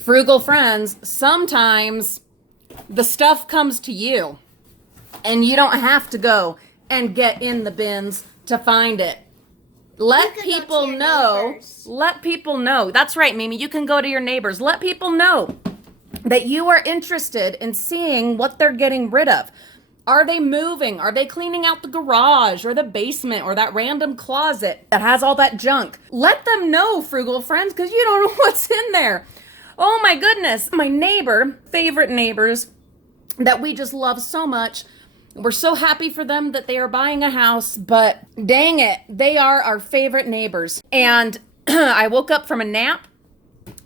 Frugal friends, sometimes the stuff comes to you and you don't have to go and get in the bins to find it. Let people know. Let people know. That's right, Mimi. You can go to your neighbors. Let people know that you are interested in seeing what they're getting rid of. Are they moving? Are they cleaning out the garage or the basement or that random closet that has all that junk? Let them know, frugal friends, because you don't know what's in there. Oh my goodness. My neighbor, favorite neighbors that we just love so much. We're so happy for them that they are buying a house, but dang it, they are our favorite neighbors. And I woke up from a nap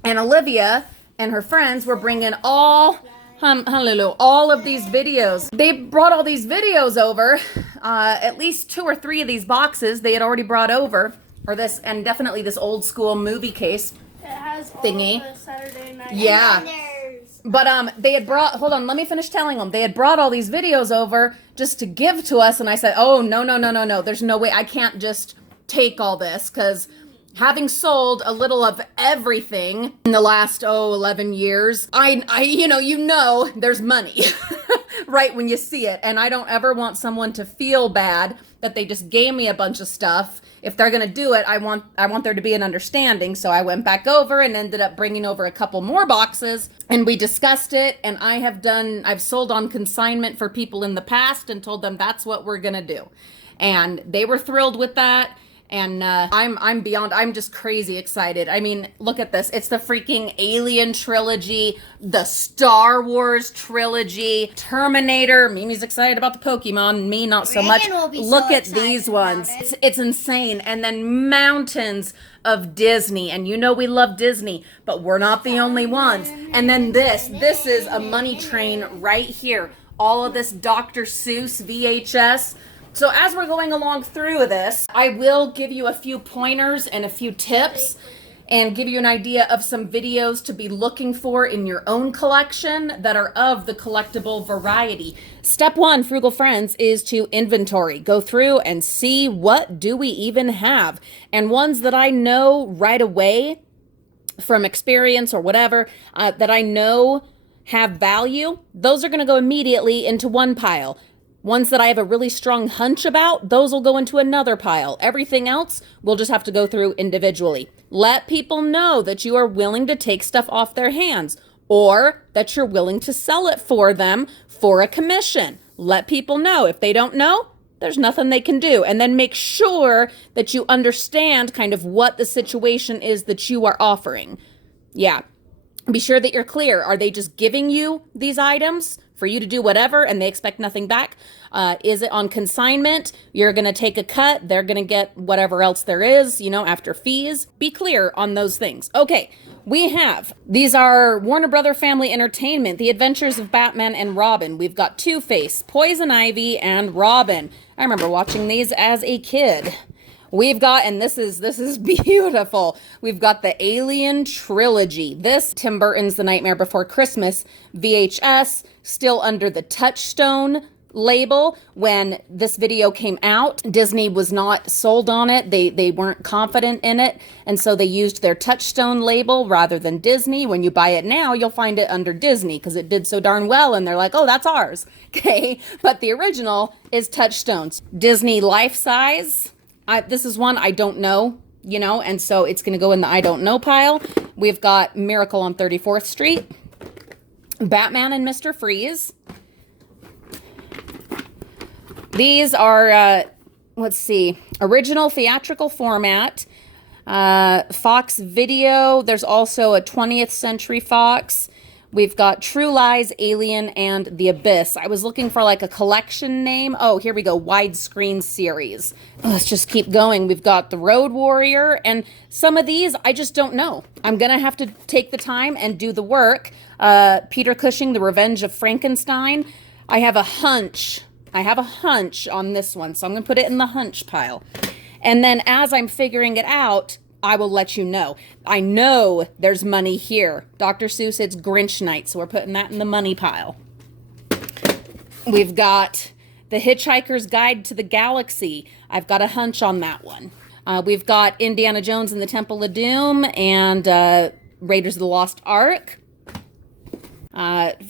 and Olivia and her friends were bringing all of these videos. They brought all these videos over, at least 2 or 3 of these boxes they had already brought over, or this, and definitely this old school movie case thingy. All the Saturday night. Yeah. But they had brought, hold on, let me finish telling them. They had brought all these videos over just to give to us, and I said, oh, no. There's no way. I can't just take all this, because having sold a little of everything in the last, 11 years, you know, there's money right when you see it. And I don't ever want someone to feel bad that they just gave me a bunch of stuff. If they're going to do it, I want there to be an understanding. So I went back over and ended up bringing over a couple more boxes, and we discussed it. And I've sold on consignment for people in the past and told them that's what we're going to do. And they were thrilled with that. And I'm just crazy excited. I mean, look at this. It's the freaking Alien trilogy, the Star Wars trilogy, Terminator. Mimi's excited about the Pokemon, me not so much. Look at these ones. It's insane. And then mountains of Disney. And you know we love Disney, but we're not the only ones. And then this is a money train right here. All of this Dr. Seuss VHS. So as we're going along through this, I will give you a few pointers and a few tips and give you an idea of some videos to be looking for in your own collection that are of the collectible variety. Step 1, Frugal Friends, is to inventory. Go through and see what do we even have. And ones that I know right away from experience or whatever, that I know have value, those are going to go immediately into one pile. Ones that I have a really strong hunch about, those will go into another pile. Everything else, we'll just have to go through individually. Let people know that you are willing to take stuff off their hands, or that you're willing to sell it for them for a commission. Let people know. If they don't know, there's nothing they can do. And then make sure that you understand kind of what the situation is that you are offering. Yeah. Be sure that you're clear. Are they just giving you these items for you to do whatever and they expect nothing back? Is it on consignment? You're going to take a cut. They're going to get whatever else there is, after fees. Be clear on those things. Okay, these are Warner Brother Family Entertainment, The Adventures of Batman and Robin. We've got Two-Face, Poison Ivy, and Robin. I remember watching these as a kid. We've got, and this is beautiful, we've got the Alien trilogy. This, Tim Burton's The Nightmare Before Christmas VHS, still under the Touchstone label. When this video came out, Disney was not sold on it. They weren't confident in it, and so they used their Touchstone label rather than Disney. When you buy it now, you'll find it under Disney because it did so darn well, and they're like, oh, that's ours. Okay, but the original is Touchstones. Disney life size. This is one I don't know, and so it's going to go in the I don't know pile. We've got Miracle on 34th Street, Batman and Mr. Freeze. These are, let's see, original theatrical format, Fox Video. There's also a 20th Century Fox. We've got True Lies, Alien, and The Abyss. I was looking for like a collection name. Oh, here we go. Widescreen series. Let's just keep going. We've got The Road Warrior, and some of these I just don't know. I'm going to have to take the time and do the work. Peter Cushing, The Revenge of Frankenstein. I have a hunch on this one, so I'm going to put it in the hunch pile. And then as I'm figuring it out, I will let you know. I know there's money here. Dr. Seuss, it's Grinch Night, so we're putting that in the money pile. We've got The Hitchhiker's Guide to the Galaxy. I've got a hunch on that one. We've got Indiana Jones and the Temple of Doom and Raiders of the Lost Ark.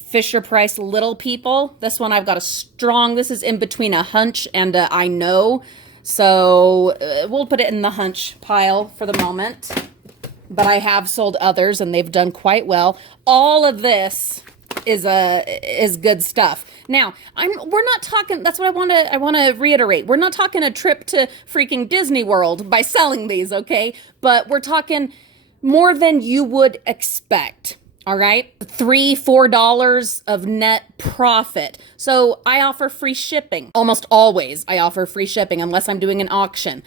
Fisher Price Little People. This one I've got a strong, this is in between a hunch and a I know. So we'll put it in the hunch pile for the moment. But I have sold others and they've done quite well. All of this is good stuff. Now, we're not talking, that's what I want to reiterate. We're not talking a trip to freaking Disney World by selling these, okay? But we're talking more than you would expect. All right, $3, $4 of net profit. So I offer free shipping. Almost always I offer free shipping unless I'm doing an auction.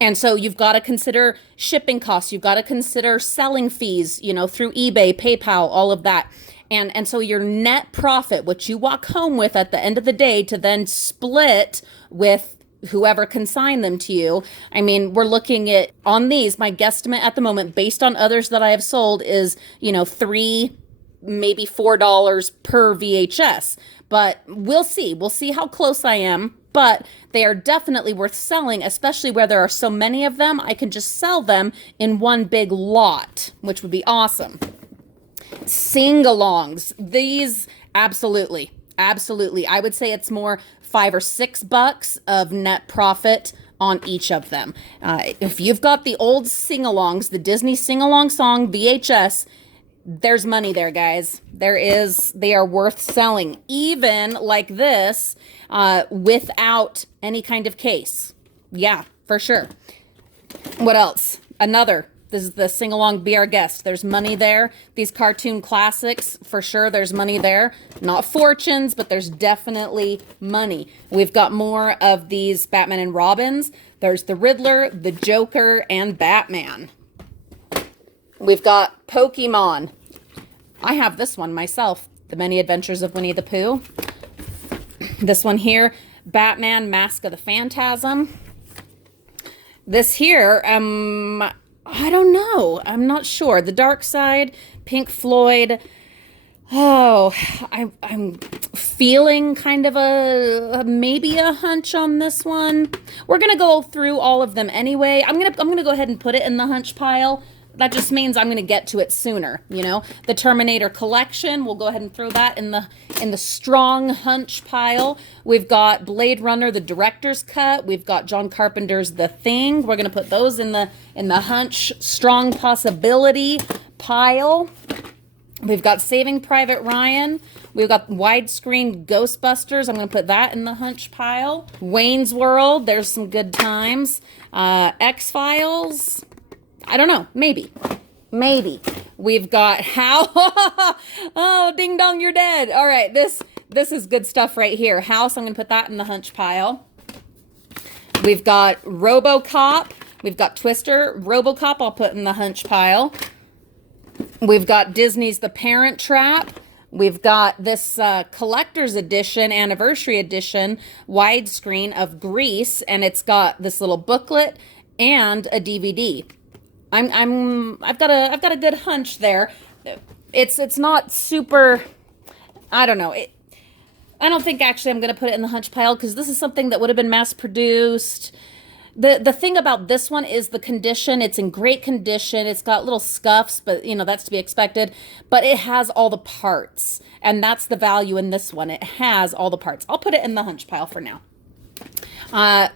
And so you've got to consider shipping costs. You've got to consider selling fees, you know, through eBay, PayPal, all of that. And so your net profit, what you walk home with at the end of the day to then split with whoever consigned them to you. I mean, we're looking at, on these, my guesstimate at the moment, based on others that I have sold is, you know, $3, maybe $4 per VHS. But we'll see. We'll see how close I am. But they are definitely worth selling, especially where there are so many of them. I can just sell them in one big lot, which would be awesome. Sing-alongs. These, absolutely. Absolutely. I would say it's more $5 or $6 of net profit on each of them. If you've got the old sing-alongs, the Disney sing-along song VHS, there's money there, guys. They are worth selling. Even like this, without any kind of case. Yeah, for sure. What else? This is the sing-along Be Our Guest. There's money there. These cartoon classics, for sure, there's money there. Not fortunes, but there's definitely money. We've got more of these Batman and Robins. There's the Riddler, the Joker, and Batman. We've got Pokemon. I have this one myself, The Many Adventures of Winnie the Pooh. This one here, Batman, Mask of the Phantasm. This here, I don't know. I'm not sure. The Dark Side, Pink Floyd. Oh, I'm feeling kind of maybe a hunch on this one. We're gonna go through all of them anyway. I'm gonna go ahead and put it in the hunch pile. That just means I'm gonna get to it sooner, you know. The Terminator collection, we'll go ahead and throw that in the strong hunch pile. We've got Blade Runner, the director's cut. We've got John Carpenter's The Thing. We're gonna put those in the hunch strong possibility pile. We've got Saving Private Ryan. We've got widescreen Ghostbusters. I'm going to put that in the hunch pile. Wayne's World. There's some good times. X-Files. I don't know. Maybe. We've got How. Oh, ding dong, you're dead. All right. This is good stuff right here. House. I'm going to put that in the hunch pile. We've got RoboCop. We've got Twister. RoboCop I'll put in the hunch pile. We've got Disney's The Parent Trap. We've got this collector's edition, anniversary edition, widescreen of Grease, and it's got this little booklet and a DVD. I've got a good hunch there. It's not super, I don't know. I don't think actually I'm going to put it in the hunch pile because this is something that would have been mass produced. The thing about this one is the condition. It's in great condition. It's got little scuffs, but you know, that's to be expected. But it has all the parts, and that's the value in this one. It has all the parts. I'll put it in the hunch pile for now.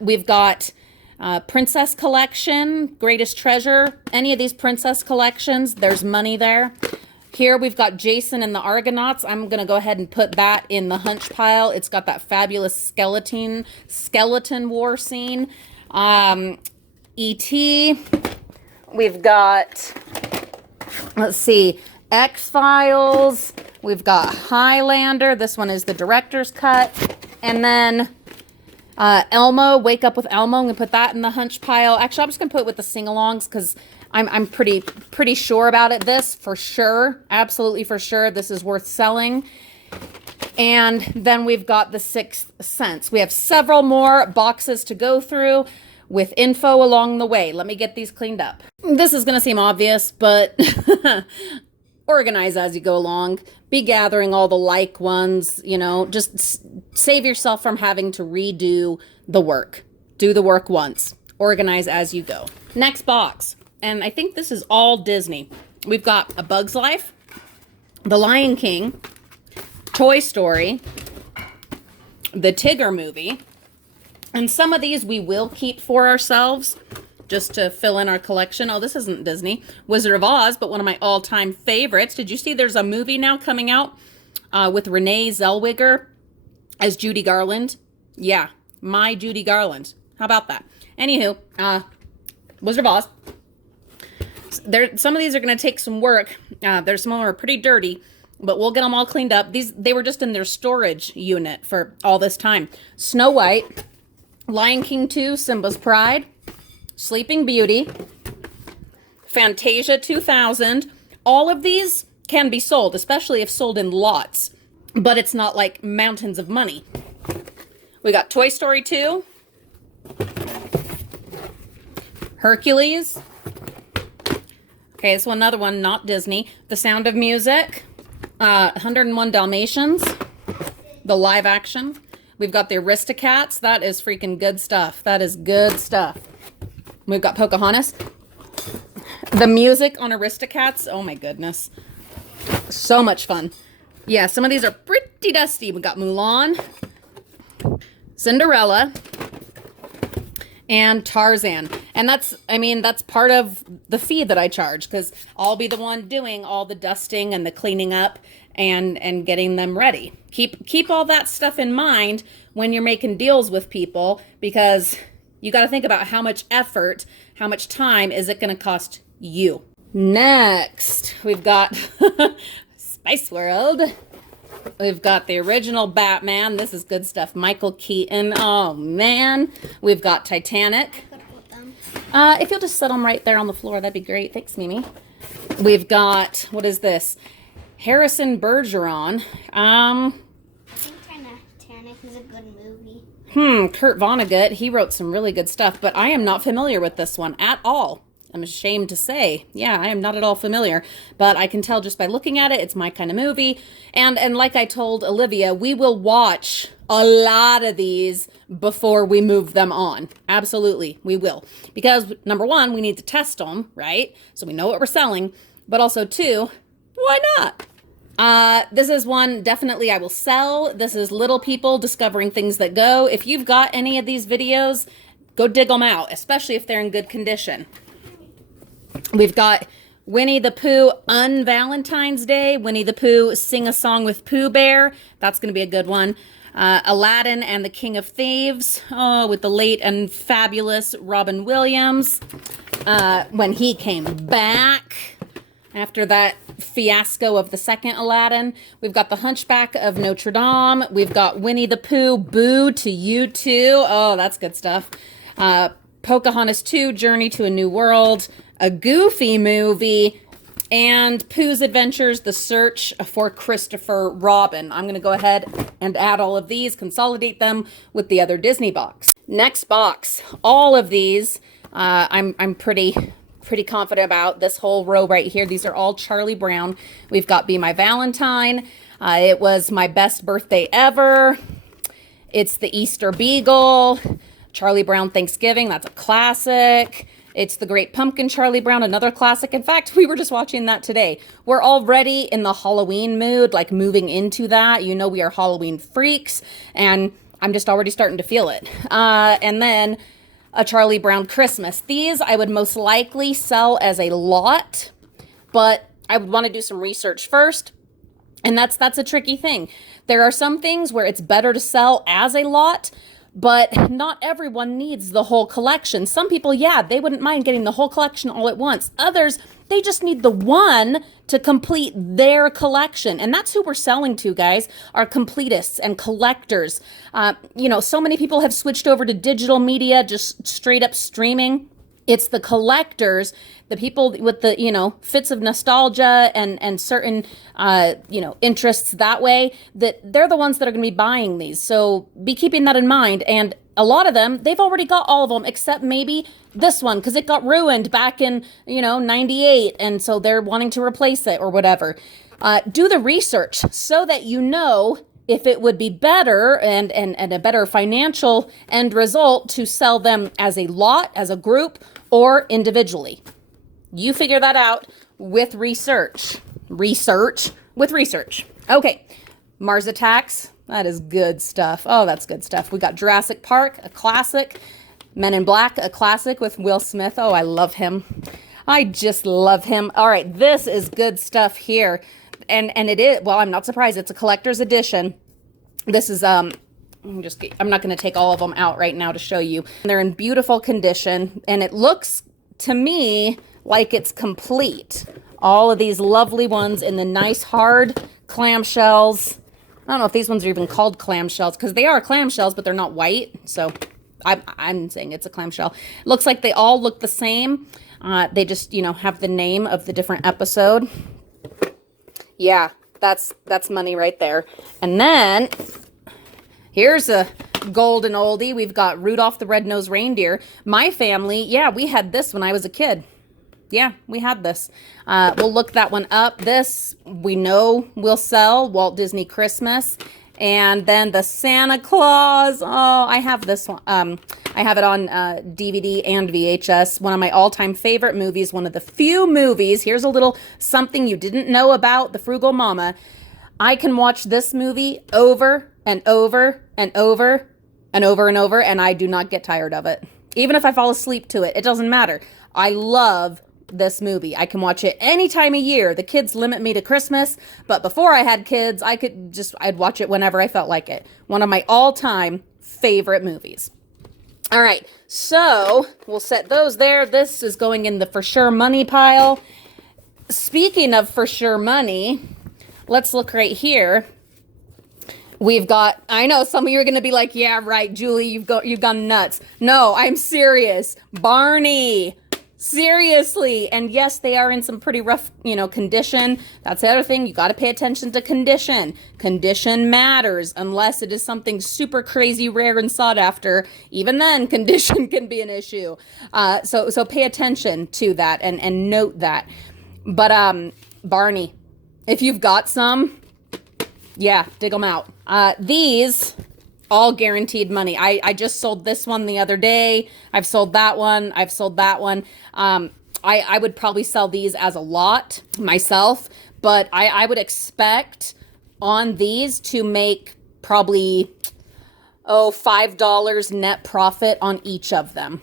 We've got Princess Collection, Greatest Treasure. Any of these Princess collections, there's money there. Here we've got Jason and the Argonauts. I'm going to go ahead and put that in the hunch pile. It's got that fabulous skeleton war scene. E.T. We've got, let's see, X-Files. We've got Highlander. This one is the director's cut. And then Elmo, Wake Up with Elmo. I'm going to put that in the hunch pile. Actually, I'm just going to put it with the sing-alongs because I'm pretty sure about it. This, for sure, absolutely for sure, this is worth selling. And then we've got The Sixth Sense. We have several more boxes to go through with info along the way. Let me get these cleaned up. This is going to seem obvious, but organize as you go along. Be gathering all the like ones, you know, just save yourself from having to redo the work. Do the work once. Organize as you go. Next box. And I think this is all Disney. We've got A Bug's Life, The Lion King, Toy Story, the Tigger movie, and some of these we will keep for ourselves just to fill in our collection. Oh, this isn't Disney. Wizard of Oz, but one of my all-time favorites. Did you see there's a movie now coming out with Renee Zellweger as Judy Garland? Yeah, my Judy Garland. How about that? Anywho, Wizard of Oz. Some of these are going to take some work. There's some of them are pretty dirty, but we'll get them all cleaned up. They were just in their storage unit for all this time. Snow White, Lion King 2, Simba's Pride, Sleeping Beauty, Fantasia 2000. All of these can be sold, especially if sold in lots, but it's not like mountains of money. We got Toy Story 2, Hercules. Okay, this one, another one, not Disney. The Sound of Music, 101 Dalmatians, the live action. We've got the Aristocats. That is freaking good stuff. That is good stuff. We've got Pocahontas. The music on Aristocats. Oh my goodness. So much fun. Yeah, some of these are pretty dusty. We got Mulan, Cinderella, and Tarzan. And that's part of the fee that I charge, because I'll be the one doing all the dusting and the cleaning up and getting them ready. Keep all that stuff in mind when you're making deals with people, because you got to think about how much effort, how much time is it going to cost you. Next, we've got Spice World. We've got the original Batman. This is good stuff. Michael Keaton. Oh, man. We've got Titanic. If you'll just set them right there on the floor, that'd be great. Thanks, Mimi. We've got, what is this? Harrison Bergeron. I think Titanic is a good movie. Kurt Vonnegut. He wrote some really good stuff, but I am not familiar with this one at all. I'm ashamed to say. Yeah, I am not at all familiar, but I can tell just by looking at it, it's my kind of movie. And like I told Olivia, we will watch a lot of these before we move them on. Absolutely, we will. Because number one, we need to test them, right? So we know what we're selling. But also two, why not? This is one definitely I will sell. This is Little People Discovering Things That Go. If you've got any of these videos, go dig them out, especially if they're in good condition. We've got Winnie the Pooh Valentine's Day. Winnie the Pooh Sing a Song with Pooh Bear. That's going to be a good one. Aladdin and the King of Thieves. Oh, with the late and fabulous Robin Williams. When he came back after that fiasco of the second Aladdin. We've got The Hunchback of Notre Dame. We've got Winnie the Pooh Boo to You Too. Oh, that's good stuff. Pocahontas 2 Journey to a New World. A Goofy movie, and Pooh's Adventures, The Search for Christopher Robin. I'm going to go ahead and add all of these, consolidate them with the other Disney box. Next box, all of these, I'm pretty confident about this whole row right here. These are all Charlie Brown. We've got Be My Valentine. It was my best birthday ever. It's the Easter Beagle. Charlie Brown Thanksgiving, that's a classic. It's The Great Pumpkin, Charlie Brown, another classic. In fact, we were just watching that today. We're already in the Halloween mood, like moving into that. You know, we are Halloween freaks, and I'm just already starting to feel it. And then a Charlie Brown Christmas. These I would most likely sell as a lot, but I would want to do some research first. And that's a tricky thing. There are some things where it's better to sell as a lot, but not everyone needs the whole collection. Some people, yeah, they wouldn't mind getting the whole collection all at once. Others, they just need the one to complete their collection. And that's who we're selling to, guys, are completists and collectors. So many people have switched over to digital media, just straight up streaming. It's the collectors, the people with the, fits of nostalgia and certain, interests that way, that they're the ones that are going to be buying these. So be keeping that in mind. And a lot of them, they've already got all of them, except maybe this one, because it got ruined back in, 98. And so they're wanting to replace it or whatever. Do the research so that you know if it would be better and a better financial end result to sell them as a lot, as a group, or individually. You figure that out with research. With research. Okay, Mars Attacks. That is good stuff. Oh, that's good stuff. We got Jurassic Park, a classic. Men in Black, a classic with Will Smith. Oh, I love him. I just love him. All right, this is good stuff here. And it is, well, I'm not surprised. It's a collector's edition. This is, I'm not going to take all of them out right now to show you. They're in beautiful condition, and it looks to me like it's complete. All of these lovely ones in the nice hard clamshells. I don't know if these ones are even called clamshells, because they are clamshells, but they're not white. So I'm saying it's a clamshell. It looks like they all look the same. They just, you know, have the name of the different episode. Yeah, that's money right there. And then here's a golden oldie. We've got Rudolph the Red-Nosed Reindeer. My family, yeah, we had this when I was a kid. Yeah, we had this. We'll look that one up. This we know will sell, Walt Disney Christmas. And then the Santa Claus. Oh, I have this one. I have it on DVD and VHS. One of my all-time favorite movies. One of the few movies. Here's a little something you didn't know about the Frugal Mama. I can watch this movie over and over and over and over and over, and I do not get tired of it. Even if I fall asleep to it, it doesn't matter. I love this movie. I can watch it any time of year. The kids limit me to Christmas, but before I had kids, I'd watch it whenever I felt like it. One of my all-time favorite movies. All right, so we'll set those there. This is going in the for sure money pile. Speaking of for sure money, let's look right here. We've got, I know some of you are going to be like, yeah, right, Julie, you've gone nuts. No, I'm serious. Barney. Seriously. And yes, they are in some pretty rough, condition. That's the other thing. You got to pay attention to condition. Condition matters unless it is something super crazy, rare, and sought after. Even then, condition can be an issue. So pay attention to that and note that. But Barney, if you've got some, yeah, dig them out. These all guaranteed money. I just sold this one the other day. I've sold that one. I've sold that one. I would probably sell these as a lot myself, but I would expect on these to make probably, $5 net profit on each of them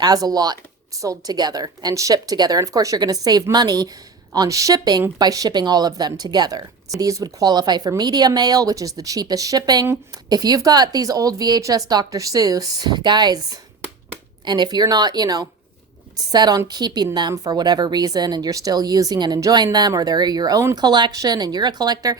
as a lot sold together and shipped together. And of course, you're going to save money on shipping by shipping all of them together. These would qualify for media mail, which is the cheapest shipping. If you've got these old VHS Dr. Seuss, guys, and if you're not, set on keeping them for whatever reason and you're still using and enjoying them, or they're your own collection and you're a collector,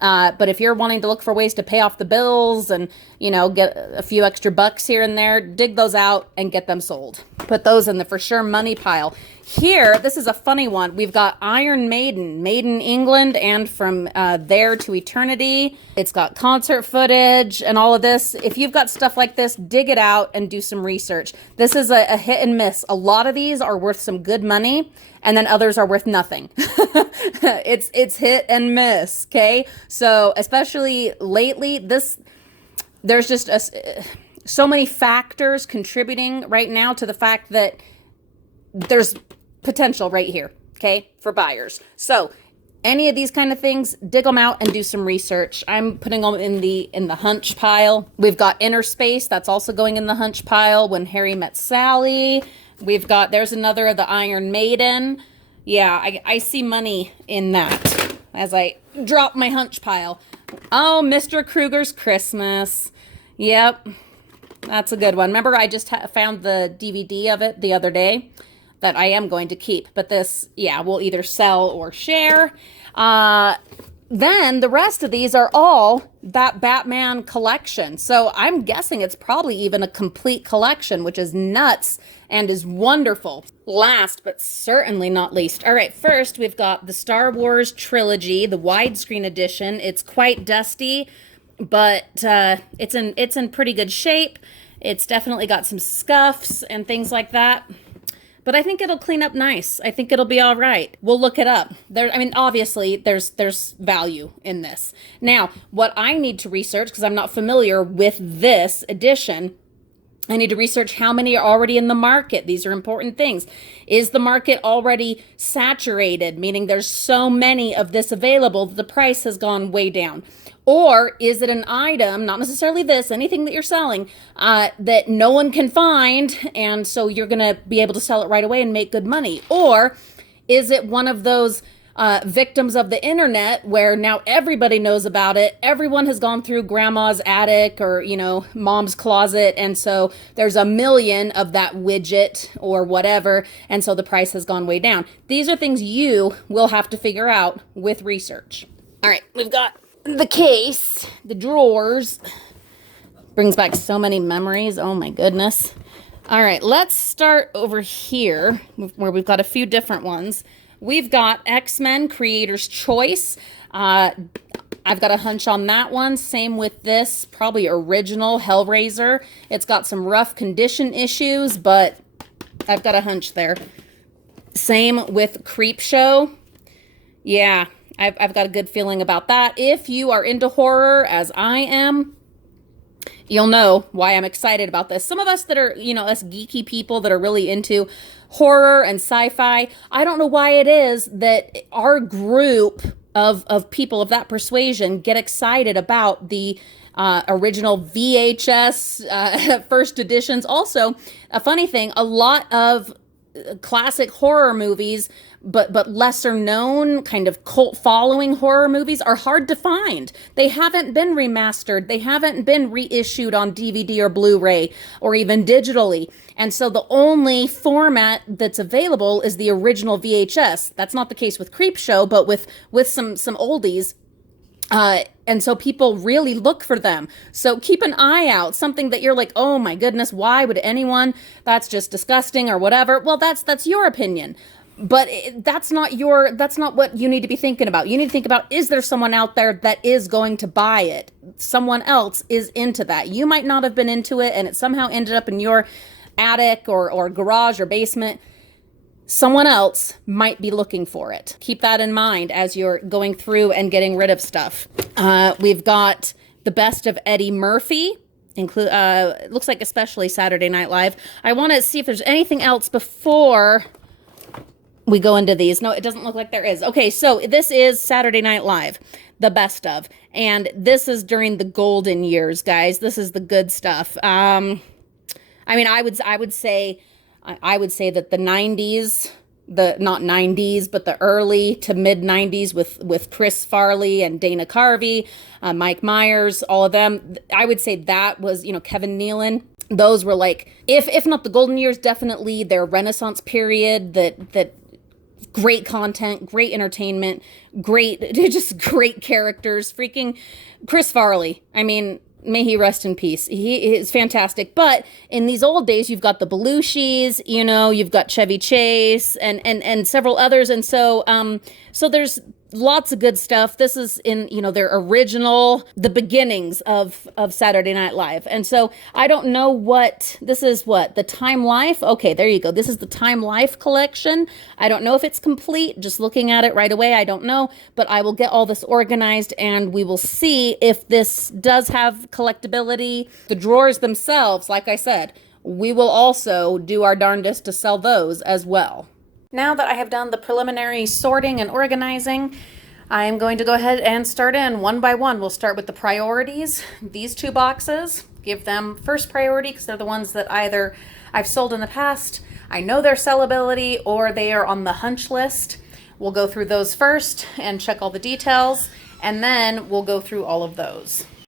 but if you're wanting to look for ways to pay off the bills and, get a few extra bucks here and there, dig those out and get them sold. Put those in the for sure money pile. Here, this is a funny one. We've got Iron Maiden, made in England and from there to eternity. It's got concert footage and all of this. If you've got stuff like this, dig it out and do some research. This is a hit and miss. A lot of these are worth some good money, and then others are worth nothing. It's hit and miss, okay? So especially lately, there's just so many factors contributing right now to the fact that there's potential right here, okay, for buyers. So any of these kind of things, dig them out and do some research. I'm putting them in the hunch pile. We've got Inner Space. That's also going in the hunch pile. When Harry Met Sally. There's another of the Iron Maiden. Yeah, I see money in that as I drop my hunch pile. Oh, Mr. Kruger's Christmas. Yep, that's a good one. Remember, I just found the DVD of it the other day that I am going to keep. But this, yeah, we'll either sell or share. Then the rest of these are all that Batman collection. So I'm guessing it's probably even a complete collection, which is nuts and is wonderful. Last, but certainly not least. All right, first we've got the Star Wars trilogy, the widescreen edition. It's quite dusty, but it's in pretty good shape. It's definitely got some scuffs and things like that. But I think it'll clean up nice. I think it'll be all right. We'll look it up. Obviously, there's value in this. Now, what I need to research, because I'm not familiar with this edition, I need to research how many are already in the market. These are important things. Is the market already saturated, meaning there's so many of this available that the price has gone way down? Or is it an item, not necessarily this, anything that you're selling, that no one can find, and so you're going to be able to sell it right away and make good money? Or is it one of those victims of the internet where now everybody knows about it? Everyone has gone through grandma's attic or, mom's closet. And so there's a million of that widget or whatever. And so the price has gone way down. These are things you will have to figure out with research. All right, we've got the case, the drawers. Brings back so many memories. Oh my goodness. All right, let's start over here where we've got a few different ones. We've got X-Men Creator's Choice. I've got a hunch on that one. Same with this, probably original Hellraiser. It's got some rough condition issues, but I've got a hunch there. Same with Creepshow. Yeah, I've got a good feeling about that. If you are into horror, as I am, you'll know why I'm excited about this. Some of us that are, us geeky people that are really into horror and sci-fi, I don't know why it is that our group of people of that persuasion get excited about the original VHS first editions. Also, a funny thing, a lot of classic horror movies, but lesser known kind of cult following horror movies are hard to find. They haven't been remastered. They haven't been reissued on DVD or Blu-ray or even digitally. And so the only format that's available is the original VHS. That's not the case with Creepshow, but with some oldies. And so people really look for them. So keep an eye out. Something that you're like, oh my goodness, why would anyone? That's just disgusting or whatever. Well, that's your opinion. But that's not what you need to be thinking about. You need to think about, is there someone out there that is going to buy it? Someone else is into that. You might not have been into it and it somehow ended up in your attic or garage or basement. Someone else might be looking for it. Keep that in mind as you're going through and getting rid of stuff. We've got the best of Eddie Murphy. It looks like especially Saturday Night Live. I want to see if there's anything else before we go into these. No, it doesn't look like there is. Okay, so this is Saturday Night Live, the best of. And this is during the golden years, guys. This is the good stuff. I would say that the 90s, not 90s, but the early to mid 90s with Chris Farley and Dana Carvey, Mike Myers, all of them, I would say that was, Kevin Nealon. Those were like, if not the golden years, definitely their Renaissance period, that great content, great entertainment, just great characters. Freaking Chris Farley. I mean, may he rest in peace. He is fantastic. But in these old days, you've got the Belushis, you've got Chevy Chase and several others. And so there's lots of good stuff. This is in, their original, the beginnings of Saturday Night Live. And so I don't know the Time Life. Okay, there you go. This is the Time Life collection. I don't know if it's complete. Just looking at it right away, I don't know. But I will get all this organized and we will see if this does have collectability. The drawers themselves, like I said, we will also do our darndest to sell those as well. Now that I have done the preliminary sorting and organizing, I'm going to go ahead and start in one by one. We'll start with the priorities. These two boxes, give them first priority because they're the ones that either I've sold in the past, I know their sellability, or they are on the hunch list. We'll go through those first and check all the details, and then we'll go through all of those.